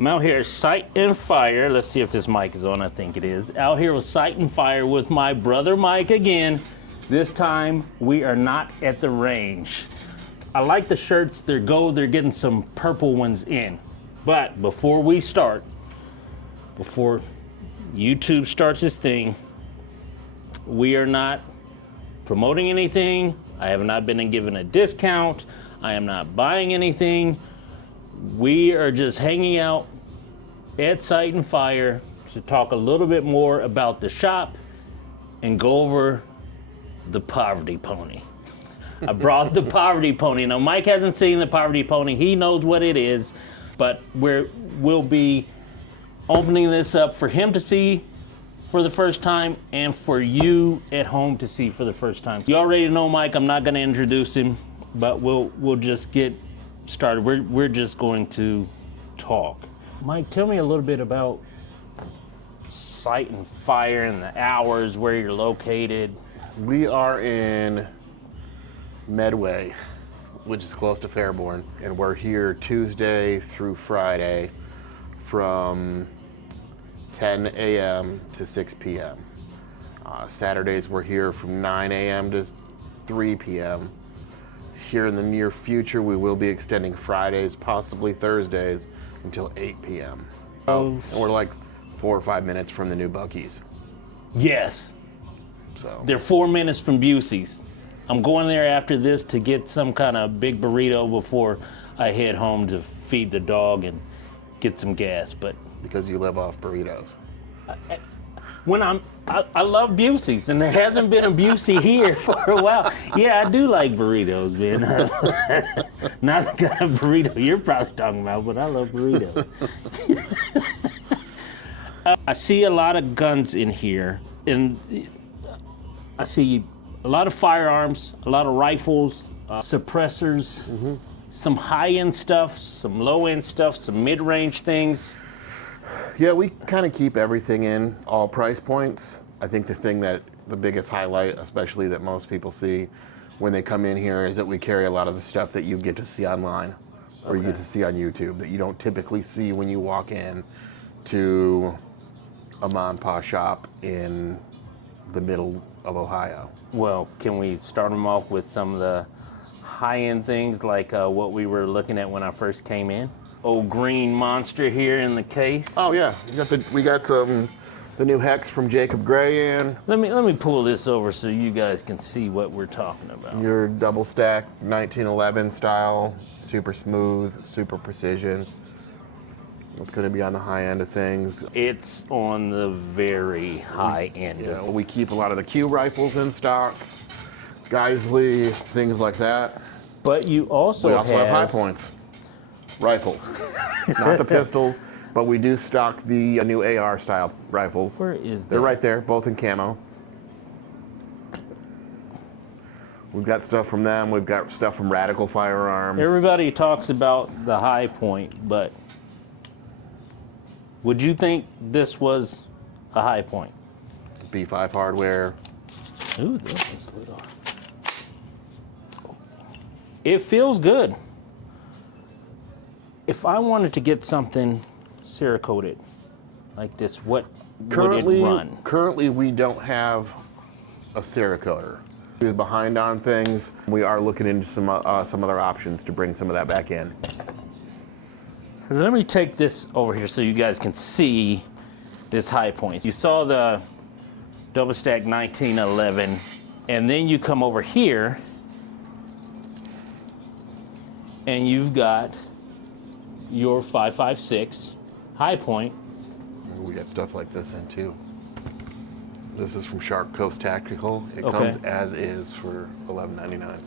I'm out here at Sight and Fire. Let's see if this mic is on. I think it is. Out here with Sight and Fire with my brother Mike again. This time we are not at the range. I like the shirts. They're gold. They're getting some purple ones in. But before we start, before YouTube starts its thing, we are not promoting anything. I have not been given a discount. I am not buying anything. We are just hanging out at Sight and Fire to talk a little bit more about the shop and go over the Poverty Pony. I brought the Poverty Pony. Now, Mike hasn't seen the Poverty Pony. He knows what it is, but we'll be opening this up for him to see for the first time and for you at home to see for the first time. You already know Mike. I'm not going to introduce him, but we'll just get started. We're just going to talk. Mike, tell me a little bit about Sight and Fire and the hours, where you're located. We are in Medway, which is close to Fairborn, and we're here Tuesday through Friday from 10 a.m. to 6 p.m. Saturdays we're here from 9 a.m. to 3 p.m. Here in the near future, we will be extending Fridays, possibly Thursdays, until 8 p.m. And we're like 4 or 5 minutes from the new Buc-ee's. Yes. So They're 4 minutes from Busey's. I'm going there after this to get some kind of big burrito before I head home to feed the dog and get some gas. But because you live off burritos. I love Busey's, and there hasn't been a Busey here for a while. Yeah, I do like burritos, man. Not the kind of burrito you're probably talking about, but I love burritos. I see a lot of guns in here, and I see a lot of firearms, a lot of rifles, suppressors, some high-end stuff, some low-end stuff, some mid-range things. Yeah, we kind of keep everything in all price points. I think the biggest highlight, especially that most people see when they come in here, is that we carry a lot of the stuff that you get to see online or you get to see on YouTube that you don't typically see when you walk in to a mom and pop shop in the middle of Ohio. Well, can we start them off with some of the high-end things like what we were looking at when I first came in? Old green monster here in the case. Oh yeah, we got the new Hex from Jacob Gray in. Let me pull this over so you guys can see what we're talking about. Your double stack 1911 style, super smooth, super precision. It's going to be on the high end of things. It's on the very high end. We keep a lot of the Q rifles in stock, Geisley, things like that. But you also have high points rifles, not the pistols, but we do stock the new AR style rifles. Where is that? They're right there, both in camo. We've got stuff from them. We've got stuff from Radical Firearms. Everybody talks about the high point, but would you think this was a high point? B5 hardware. Ooh, this is a little. It feels good. If I wanted to get something Cerakoted like this, what would it run? Currently, we don't have a Cerakoter. We're behind on things. We are looking into some other options to bring some of that back in. Let me take this over here so you guys can see this high point. You saw the double stack 1911, and then you come over here, and you've got your 5.56 high point. We got stuff like this in too. This is from Shark Coast Tactical. It Okay. comes as is for $11.99.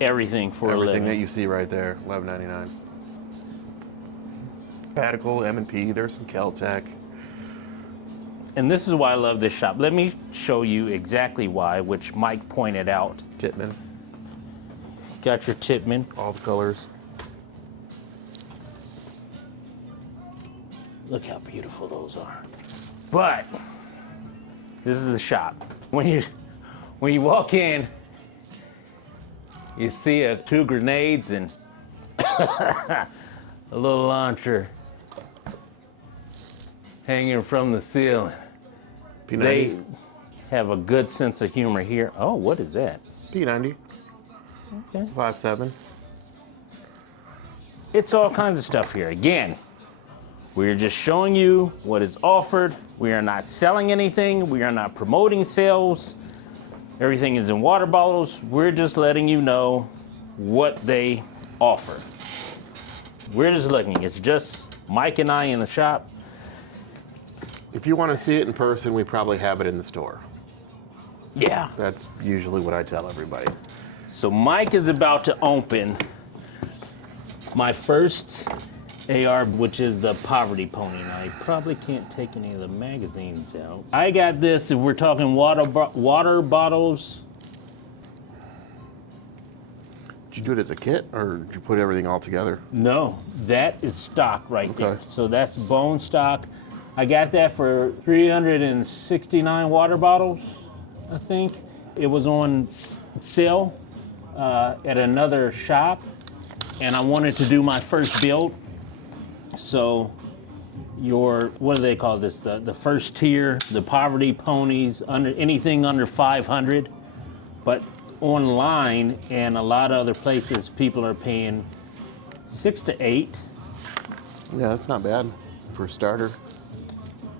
Everything for Everything 11. that you see right there, $11.99. Tactical, M&P, there's some Kel-Tec. And this is why I love this shop. Let me show you exactly why, which Mike pointed out. Tippmann, Got your Tippmann. all the colors. Look how beautiful those are. But this is the shop. When you walk in, you see two grenades and A little launcher hanging from the ceiling. P90. They have a good sense of humor here. Oh, what is that? P90. Okay. 5.7. It's all kinds of stuff here. Again, we're just showing you what is offered. We are not selling anything. We are not promoting sales. Everything is in water bottles. We're just letting you know what they offer. We're just looking. It's just Mike and I in the shop. If you want to see it in person, we probably have it in the store. Yeah. That's usually what I tell everybody. So Mike is about to open my first AR, which is the Poverty Pony. Now, I probably can't take any of the magazines out. I got this, if we're talking water bottles. Did you do it as a kit, or did you put everything all together? No, that is stock right there. Okay. So that's bone stock. I got that for 369 water bottles, I think. It was on sale at another shop, and I wanted to do my first build. So what do they call this? The first tier, the Poverty Ponies, anything under 500. But online and a lot of other places, people are paying 6 to 8. Yeah, that's not bad for a starter.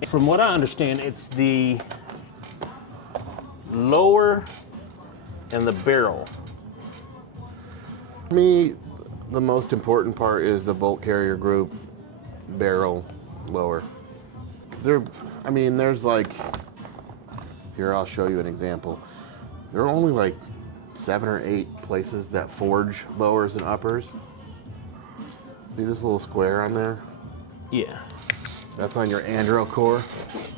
From what I understand, it's the lower and the barrel. For me, the most important part is the bolt carrier group, barrel, lower. Because there's like, here, I'll show you an example. There are only like 7 or 8 places that forge lowers and uppers. See this little square on there? Yeah. That's on your Androcorp.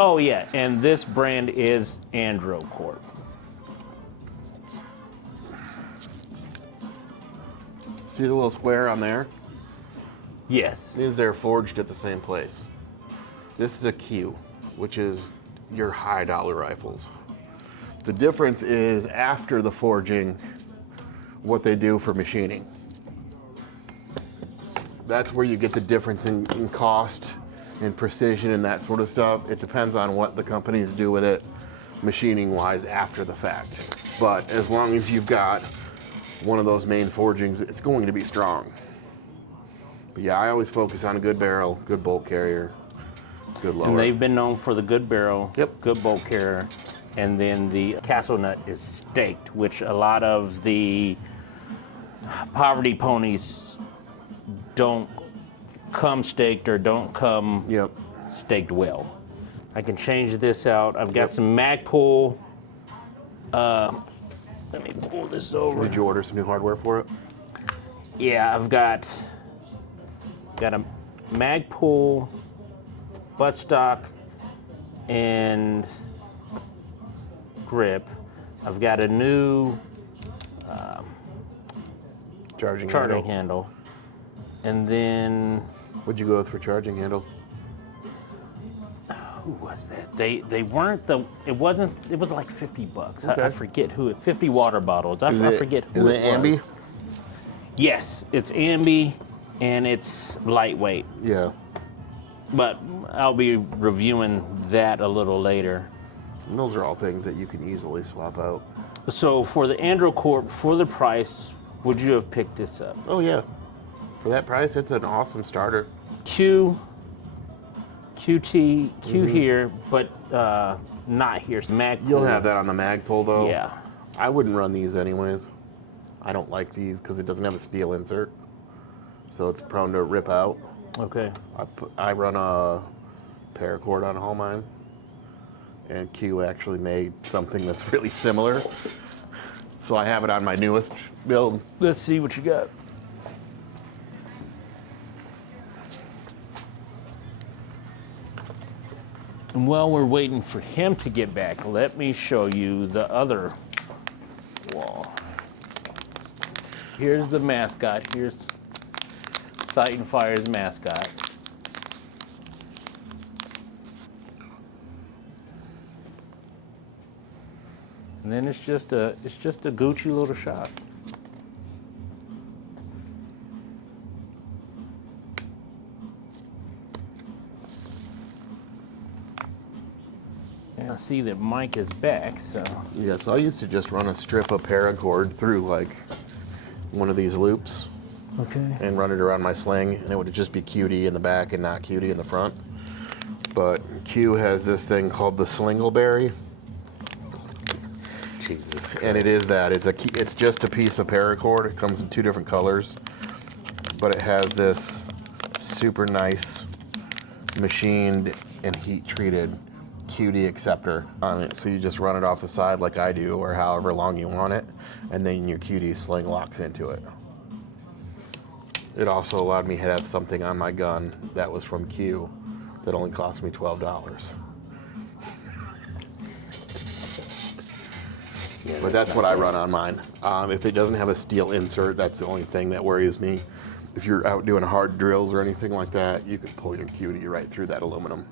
Oh yeah, and this brand is Androcorp. See the little square on there? Yes. These are forged at the same place. This is a Q, which is your high dollar rifles. The difference is after the forging, what they do for machining. That's where you get the difference in cost and precision and that sort of stuff. It depends on what the companies do with it, machining wise, after the fact. But as long as you've got one of those main forgings, it's going to be strong. But yeah, I always focus on a good barrel, good bolt carrier, good lower. And they've been known for the good barrel, Yep. good bolt carrier, and then the castle nut is staked, which a lot of the Poverty Ponies don't come staked or don't come Yep. staked well. I can change this out. I've got some Magpul. Let me pull this over. Did you order some new hardware for it? Yeah, I've got a Magpul buttstock and grip. I've got a new Charging handle. And then What'd you go with for charging handle? who was that? They weren't it was like $50. I Okay. forget who 50 water bottles. I forget who Is it it was. Ambi? Yes, it's Ambi and it's lightweight. Yeah. But I'll be reviewing that a little later. And those are all things that you can easily swap out. So for the Androcorp, for the price, would you have picked this up? Oh yeah. For that price, it's an awesome starter. QT, Q here, but not here. Mag. You'll have that on the Magpul though. Yeah. I wouldn't run these anyways. I don't like these because it doesn't have a steel insert. So it's prone to rip out. Okay. I run a paracord on all mine. And Q actually made something that's really similar. So I have it on my newest build. Let's see what you got. And while we're waiting for him to get back, let me show you the other wall. Here's the mascot. Here's Sight and Fire's mascot. And then it's just a Gucci little shop. I see that Mike is back, so. Yeah, so I used to just run a strip of paracord through like one of these loops Okay. and run it around my sling, and it would just be QD in the back and not QD in the front. But Q has this thing called the Slingleberry, Jesus. and it is that. It's just a piece of paracord. It comes in 2 different colors, but it has this super nice machined and heat treated QD acceptor on it. So you just run it off the side like I do, or however long you want it, and then your QD sling locks into it. It also allowed me to have something on my gun that was from Q that only cost me $12. Yeah, But that's what I run on mine. If it doesn't have a steel insert, that's the only thing that worries me. If you're out doing hard drills or anything like that, you can pull your QD right through that aluminum.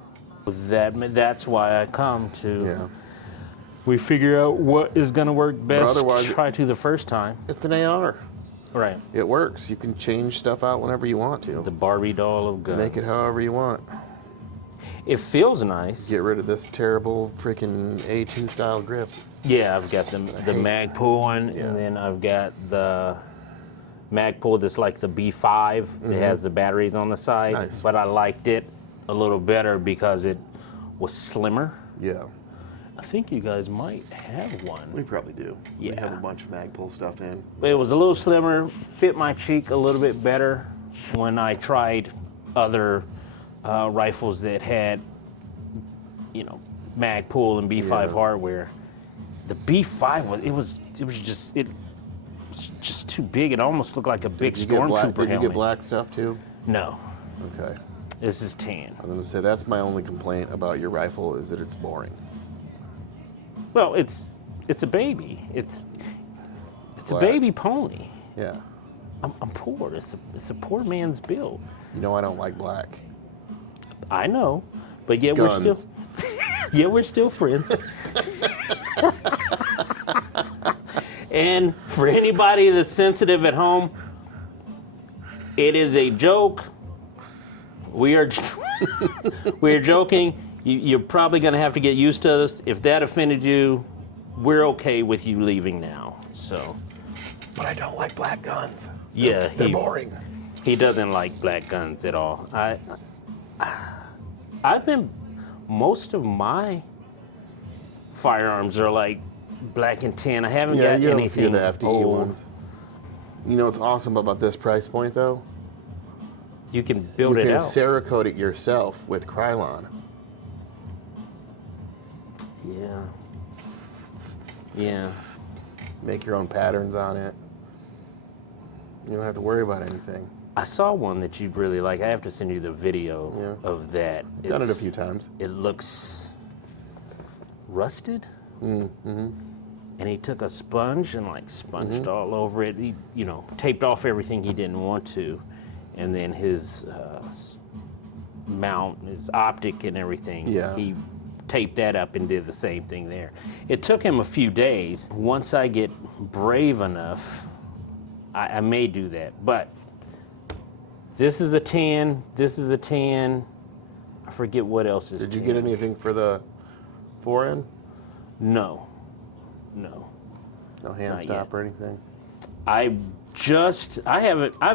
That's why I come to. Yeah. We figure out what is going to work best. otherwise- Try to the first time. It's an AR. Right. It works. You can change stuff out whenever you want to. The Barbie doll of guns. Make it however you want. It feels nice. Get rid of this terrible freaking A2 style grip. Yeah, I've got the Magpul one, Yeah. and then I've got the Magpul that's like the B5 that has the batteries on the side. Nice. But I liked it a little better because it was slimmer. Yeah, I think you guys might have one. we probably do. We Yeah. have a bunch of Magpul stuff in. It was a little slimmer, fit my cheek a little bit better when I tried other rifles that had, Magpul and B5 Yeah. hardware. The B5 was just too big. It almost looked like a big Did you get black- stormtrooper Did you helmet. get black stuff too? No, Okay. this is tan. I was gonna say that's my only complaint about your rifle is that it's boring. Well, it's a baby. It's a black. baby pony. Yeah. I'm poor. It's a poor man's build. You know I don't like black. I know, but yet Guns. we're still friends. And for anybody that's sensitive at home, it is a joke. We're joking. You're probably going to have to get used to this. If that offended you, we're okay with you leaving now. So, But I don't like black guns. yeah, They're boring. he doesn't like black guns at all. Most of my firearms are like black and tan. I haven't Yeah, got you have a few anything of the FDE old. ones. You know what's awesome about this price point though? You can build You it can out. Cerakote it yourself with Krylon. Yeah. Yeah. Make your own patterns on it. You don't have to worry about anything. I saw one that you'd really like. I have to send you the video Yeah. of that. Done it a few times. It looks rusted. Mm-hmm. And he took a sponge and like sponged all over it. He, taped off everything he didn't want to. And then his mount, his optic and everything, Yeah. he taped that up and did the same thing there. It took him a few days. Once I get brave enough, I may do that. But this is a tan, this is a tan. I forget what else is Did you tan. get anything for the forend? No. No. No hand Not stop yet. or anything? I've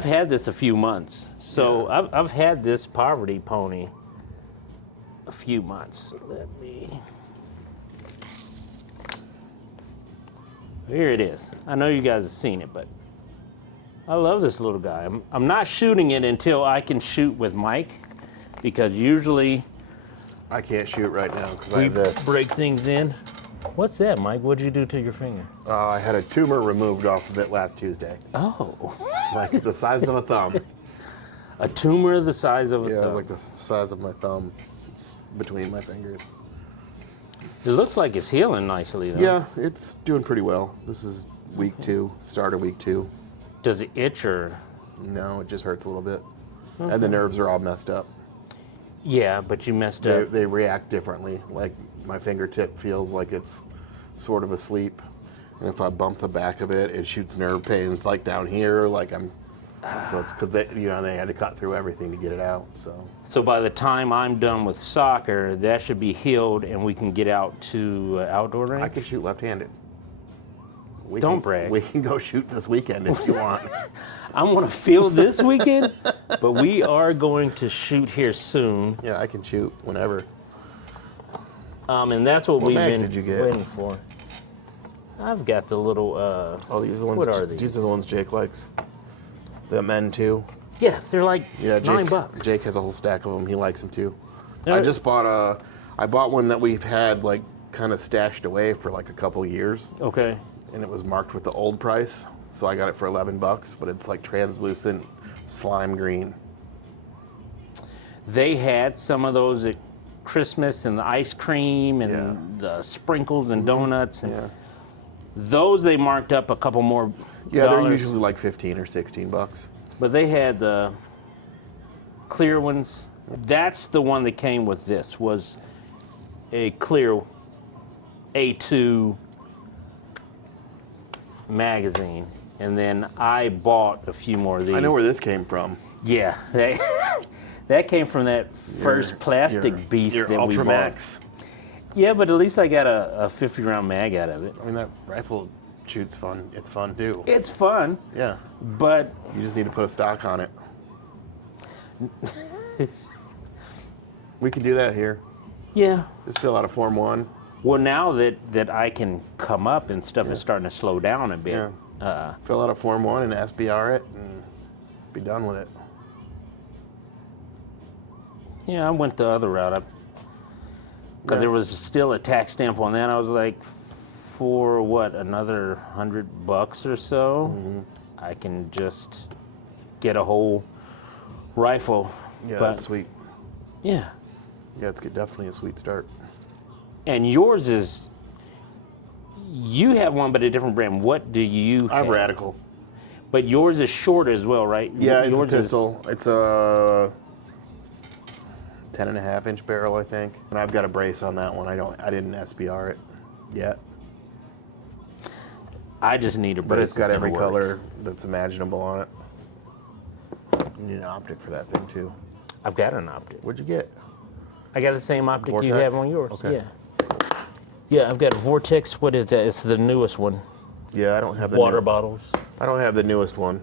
had this a few months. So Yeah. I've had this poverty pony a few months. Here it is. I know you guys have seen it, but I love this little guy. I'm not shooting it until I can shoot with Mike, because usually I can't shoot right now because I we have this. break things in. What's that, Mike? What'd you do to your finger? I had a tumor removed off of it last Tuesday. Oh, Like the size of a thumb. a tumor the size of a Yeah, it was thumb. like the size of my thumb. It's between my fingers. It looks like it's healing nicely, though. Yeah, it's doing pretty well. This is week 2, start of week 2. Does it itch or? No, it just hurts a little bit. And the nerves are all messed up. Yeah, but you messed up. They react differently. Like my fingertip feels like it's sort of asleep. And if I bump the back of it, it shoots nerve pains like down here, like I'm So it's because they had to cut through everything to get it out. So by the time I'm done with soccer, that should be healed, and we can get out to outdoor range. I can shoot left-handed. Don't brag. We can go shoot this weekend if you want. I want to field this weekend, but we are going to shoot here soon. Yeah, I can shoot whenever. And that's what we've mags been did you get? waiting for. I've got the little. Oh, these are the ones. What are these? These are the ones Jake likes. The men too. Yeah, they're like Jake, $9. Jake has a whole stack of them. He likes them too. They're- I just bought I bought one that we've had like kind of stashed away for like a couple years, Okay. and it was marked with the old price. So I got it for $11, but it's like translucent slime green. They had some of those at Christmas, and the ice cream and Yeah. the sprinkles and donuts, and Yeah. those they marked up a couple more. Yeah, they're dollars. usually like 15 or 16 bucks. But they had the clear ones. That's the one that came with this, was a clear A2 magazine. And then I bought a few more of these. I know where this came from. Yeah, that came from that first plastic beast your that we bought. Ultramax. Yeah, but at least I got a 50-round mag out of it. I mean, that rifle shoots fun. It's fun too. It's fun, Yeah. but You just need to put a stock on it. We can do that here. yeah. Just fill out a Form 1. Well, now that I can come up and stuff is starting to slow down a bit. Yeah. Fill out a Form 1 and SBR it and be done with it. Yeah, I went the other route. Because there was still a tax stamp on that. I was like, for what, another $100 or so, I can just get a whole rifle. Yeah, But, that's sweet. yeah. Yeah, it's definitely a sweet start. And yours is, you have one, but a different brand. What do you have? I'm Radical. But yours is shorter as well, right? Yeah, it's yours a pistol. It's a 10.5-inch barrel, I think. And I've got a brace on that one. I didn't SBR it yet. I just need a brace. But it's got that's every gonna work. color that's imaginable on it. You need an optic for that thing too. I've got an optic. What'd you get? I got the same optic you Vortex? have on yours. Okay. Yeah. Yeah, I've got a Vortex. What is that? It's the newest one. Yeah, I don't have the Water bottles. I don't have the newest one,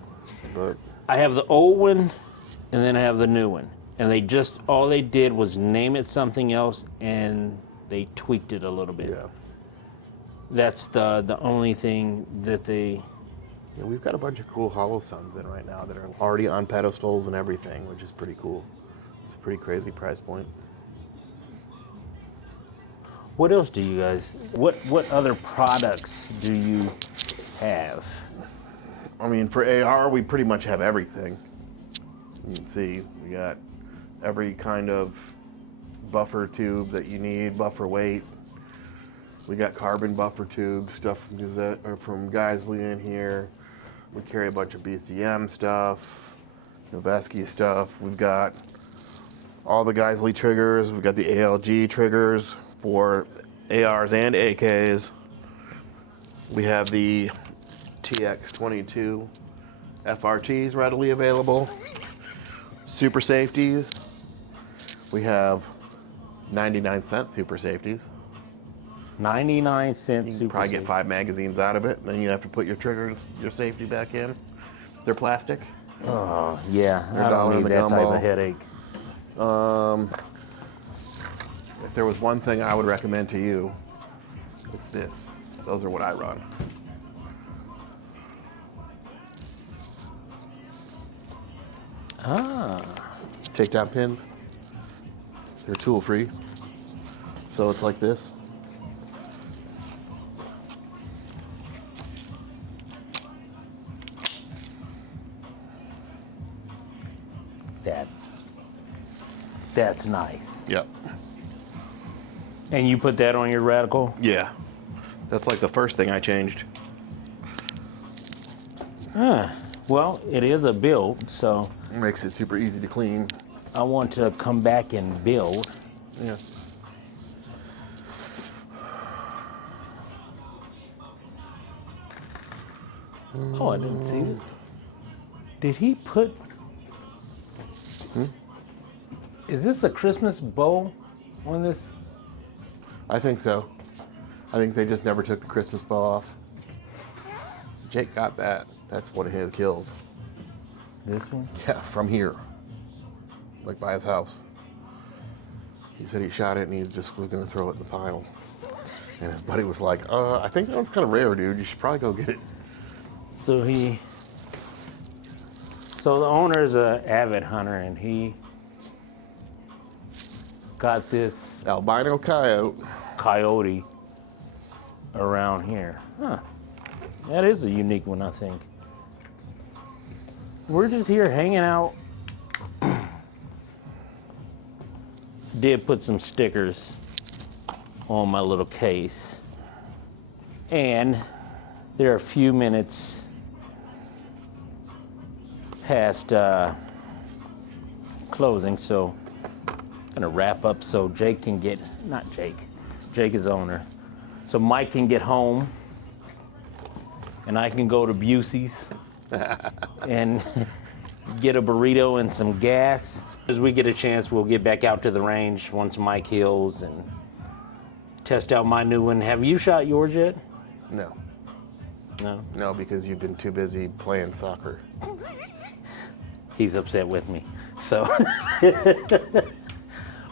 but I have the old one, and then I have the new one. And they just, all they did was name it something else, and they tweaked it a little bit. yeah. That's the only thing that they... Yeah, we've got a bunch of cool Hollow Suns in right now that are already on pedestals and everything, which is pretty cool. It's a pretty crazy price point. What else do you guys... What other products do you have? I mean, for AR, we pretty much have everything. You can see we got every kind of buffer tube that you need, buffer weight. We got carbon buffer tubes, stuff from Gazette or from Geisley in here. We carry a bunch of BCM stuff, Noveski stuff. We've got all the Geisley triggers. We've got the ALG triggers for ARs and AKs. We have the TX22 FRTs readily available. Super safeties. We have 99-cent super safeties. 99-cent You super can probably safe. get 5 magazines out of it. Then you have to put your triggers, your safety back in. They're plastic. Oh, yeah. I $1 don't in need the that type gumball. of headache. If there was one thing I would recommend to you, it's this. Those are what I run. Takedown pins. They're tool free. So it's like this. That's nice. Yep. And you put that on your Radical? Yeah. That's like the first thing I changed. Well, it is a build, so It makes it super easy to clean. I want to come back and build. Yeah. Oh, I didn't see it. Did he put? Is this a Christmas bow on this? I think so. I think they just never took the Christmas bow off. Jake got that. That's one of his kills. This one? Yeah, from here. Like by his house. He said he shot it and he just was going to throw it in the pile. And his buddy was like, I think that one's kind of rare, dude. You should probably go get it. So the owner is an avid hunter, and he got this Albino coyote around here. Huh. That is a unique one, I think. We're just here hanging out. Did put some stickers on my little case. And there are a few minutes past closing, so I'm gonna wrap up so Jake can get, not Jake, Jake is the owner. So Mike can get home and I can go to Busey's and get a burrito and some gas. As we get a chance, we'll get back out to the range once Mike heals and test out my new one. Have you shot yours yet? No. No? No, because you've been too busy playing soccer. He's upset with me. So,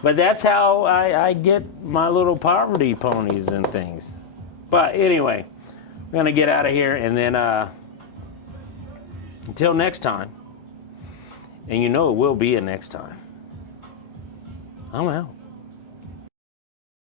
but that's how I get my little poverty ponies and things. But anyway, I'm gonna get out of here, and then until next time, and you know it will be a next time, I'm out.